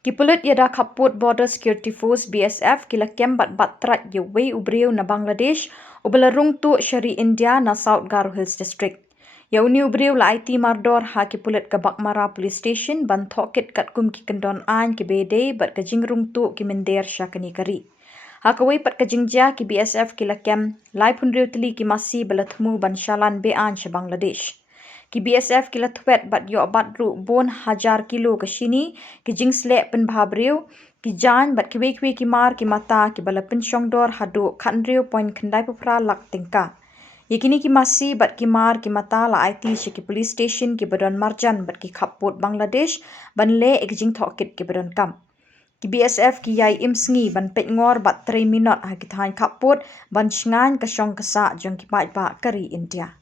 Kipulit yada Khubor Border Security Force BSF kila kem bat Uwei ubreu na Bangladesh ubelarung tu Shari India na South Garo Hills District. Ya uni ubreu la IT mardor ha kipulit ke Bakmara Police Station ban thokit kat kum ki kendon an ki bede bat ke jingrung tu ki mender syakani kari. Ha kawai pat ke jingja ki BSF kila kem lai punriu teli ki masi belathmu ban shalan be an sya Bangladesh. Ki BSF kila thuet bat yo bat ru bon hajar kilo ke sini ki jingsle pen bhabriu ki jan bat ki wekwe ki mar ki mata ki bala pen shongdor hadu khandriu point khandai pupra lak tingka. Yakini ki masi bat ki mar ki mata la IT she ki police station ki badon marjan bat ki Khubor Bangladesh ban le ek jing thokit ki badon kam. Ki BSF ki yai imsngi ban pet ngor bat 3 minot ha ki thain Khubor ban shngan ka shong kasa jong ki pai ba kari India.